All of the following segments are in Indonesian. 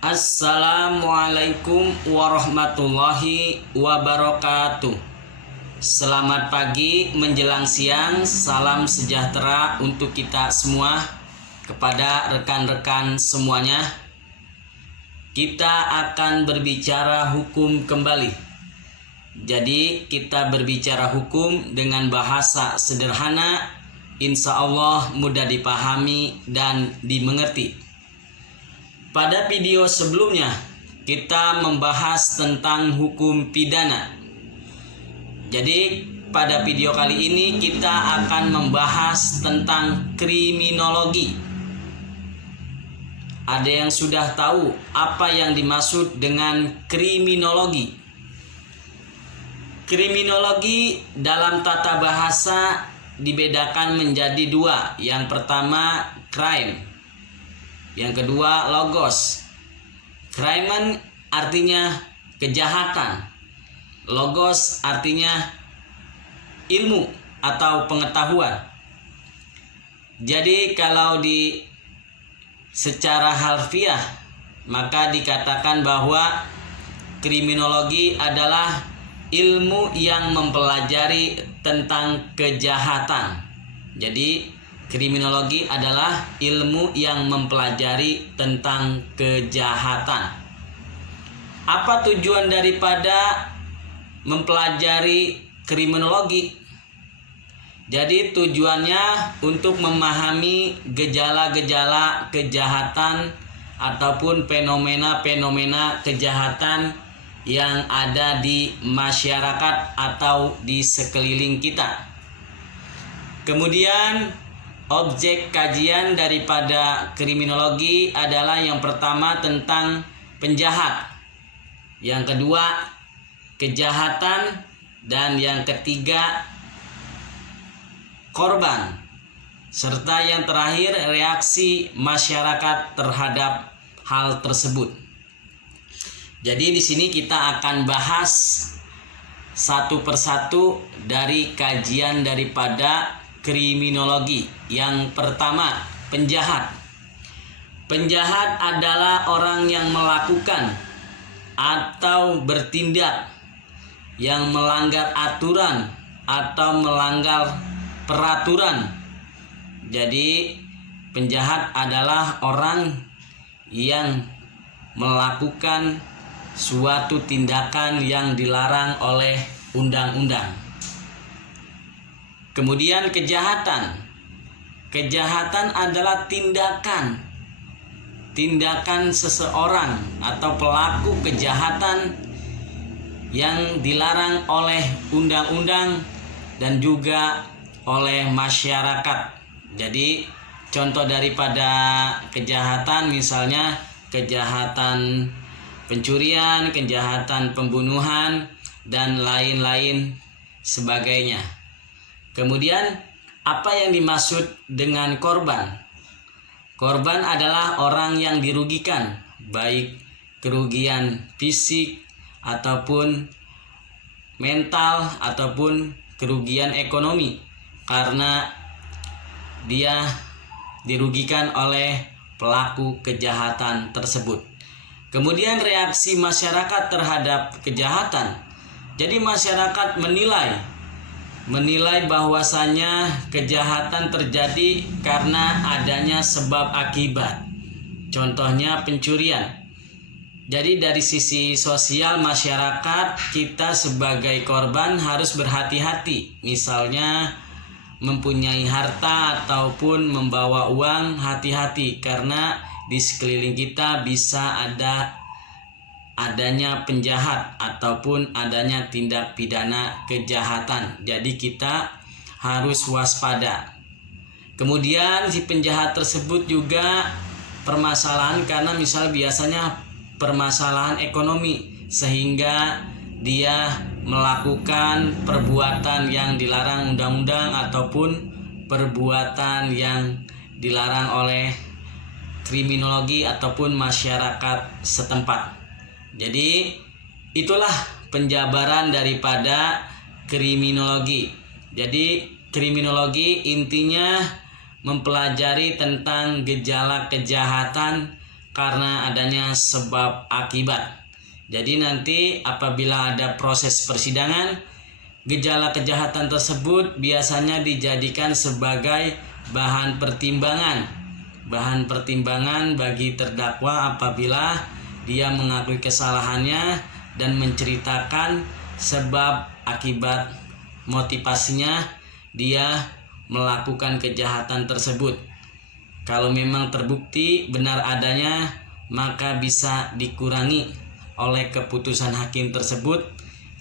Assalamualaikum warahmatullahi wabarakatuh. Selamat pagi menjelang siang. Salam sejahtera untuk kita semua. Kepada rekan-rekan semuanya, kita akan berbicara hukum kembali. Jadi kita berbicara hukum dengan bahasa sederhana, insya Allah mudah dipahami dan dimengerti. Pada video sebelumnya kita membahas tentang hukum pidana. Jadi pada video kali ini kita akan membahas tentang kriminologi. Ada yang sudah tahu apa yang dimaksud dengan kriminologi? Kriminologi dalam tata bahasa dibedakan menjadi dua. Yang pertama crime, yang kedua logos. Crime artinya kejahatan, logos artinya ilmu atau pengetahuan. Jadi kalau secara harfiah maka dikatakan bahwa kriminologi adalah ilmu yang mempelajari tentang kejahatan. Jadi kriminologi adalah ilmu yang mempelajari tentang kejahatan. Apa tujuan daripada mempelajari kriminologi? Jadi tujuannya untuk memahami gejala-gejala kejahatan ataupun fenomena-fenomena kejahatan yang ada di masyarakat atau di sekeliling kita. Kemudian objek kajian daripada kriminologi adalah yang pertama tentang penjahat, yang kedua kejahatan, dan yang ketiga korban, serta yang terakhir reaksi masyarakat terhadap hal tersebut. Jadi di sini kita akan bahas satu persatu dari kajian daripada kriminologi. Yang pertama, penjahat. Penjahat adalah orang yang melakukan atau bertindak yang melanggar aturan atau melanggar peraturan. Jadi penjahat adalah orang yang melakukan suatu tindakan yang dilarang oleh undang-undang. Kemudian kejahatan. Kejahatan adalah tindakan seseorang atau pelaku kejahatan yang dilarang oleh undang-undang dan juga oleh masyarakat. Jadi contoh daripada kejahatan misalnya kejahatan pencurian, kejahatan pembunuhan, dan lain-lain sebagainya. Kemudian apa yang dimaksud dengan korban? Korban adalah orang yang dirugikan, baik kerugian fisik ataupun mental ataupun kerugian ekonomi, karena dia dirugikan oleh pelaku kejahatan tersebut. Kemudian reaksi masyarakat terhadap kejahatan. Jadi masyarakat menilai bahwasanya kejahatan terjadi karena adanya sebab akibat. Contohnya pencurian. Jadi dari sisi sosial masyarakat, kita sebagai korban harus berhati-hati. Misalnya mempunyai harta ataupun membawa uang, hati-hati karena di sekeliling kita bisa adanya penjahat ataupun adanya tindak pidana kejahatan. Jadi kita harus waspada. Kemudian si penjahat tersebut juga permasalahan karena misal biasanya permasalahan ekonomi sehingga dia melakukan perbuatan yang dilarang undang-undang ataupun perbuatan yang dilarang oleh kriminologi ataupun masyarakat setempat. Jadi itulah penjabaran daripada kriminologi. Jadi kriminologi intinya mempelajari tentang gejala kejahatan karena adanya sebab akibat. Jadi nanti apabila ada proses persidangan, gejala kejahatan tersebut biasanya dijadikan sebagai bahan pertimbangan bagi terdakwa apabila dia mengakui kesalahannya dan menceritakan sebab akibat motivasinya dia melakukan kejahatan tersebut. Kalau memang terbukti benar adanya, maka bisa dikurangi oleh keputusan hakim tersebut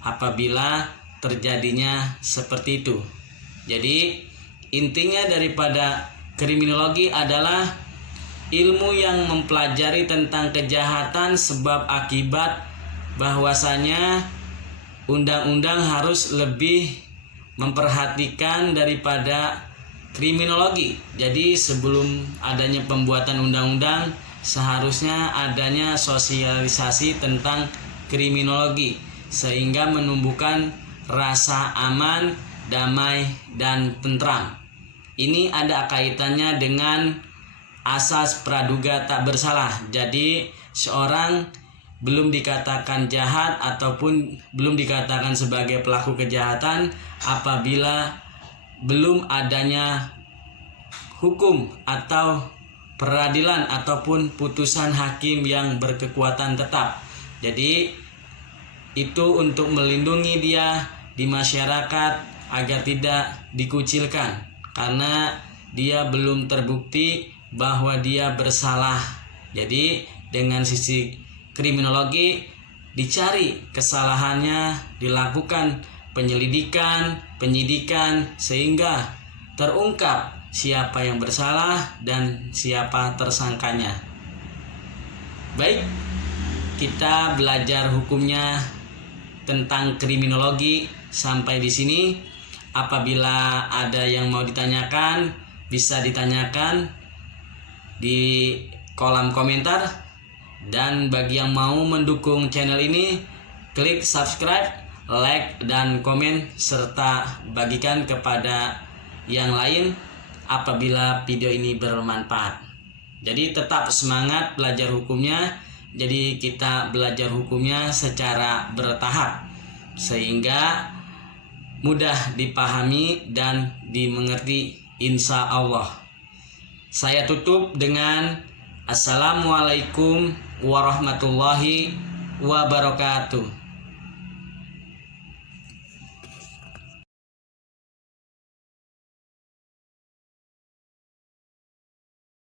apabila terjadinya seperti itu. Jadi intinya daripada kriminologi adalah ilmu yang mempelajari tentang kejahatan sebab akibat, bahwasanya undang-undang harus lebih memperhatikan daripada kriminologi. Jadi sebelum adanya pembuatan undang-undang seharusnya adanya sosialisasi tentang kriminologi sehingga menumbuhkan rasa aman, damai, dan tentram. Ini ada kaitannya dengan asas praduga tak bersalah. Jadi seorang belum dikatakan jahat ataupun belum dikatakan sebagai pelaku kejahatan apabila belum adanya hukum atau peradilan ataupun putusan hakim yang berkekuatan tetap. Jadi itu untuk melindungi dia di masyarakat agar tidak dikucilkan karena dia belum terbukti bahwa dia bersalah. Jadi dengan sisi kriminologi dicari kesalahannya, dilakukan penyelidikan, penyidikan sehingga terungkap siapa yang bersalah dan siapa tersangkanya. Baik, kita belajar hukumnya tentang kriminologi sampai di sini. Apabila ada yang mau ditanyakan, bisa ditanyakan di kolom komentar. Dan bagi yang mau mendukung channel ini, klik subscribe, like, dan komen serta bagikan kepada yang lain apabila video ini bermanfaat. Jadi tetap semangat belajar hukumnya. Jadi kita belajar hukumnya secara bertahap sehingga mudah dipahami dan dimengerti insya Allah. Saya tutup dengan Assalamualaikum warahmatullahi wabarakatuh.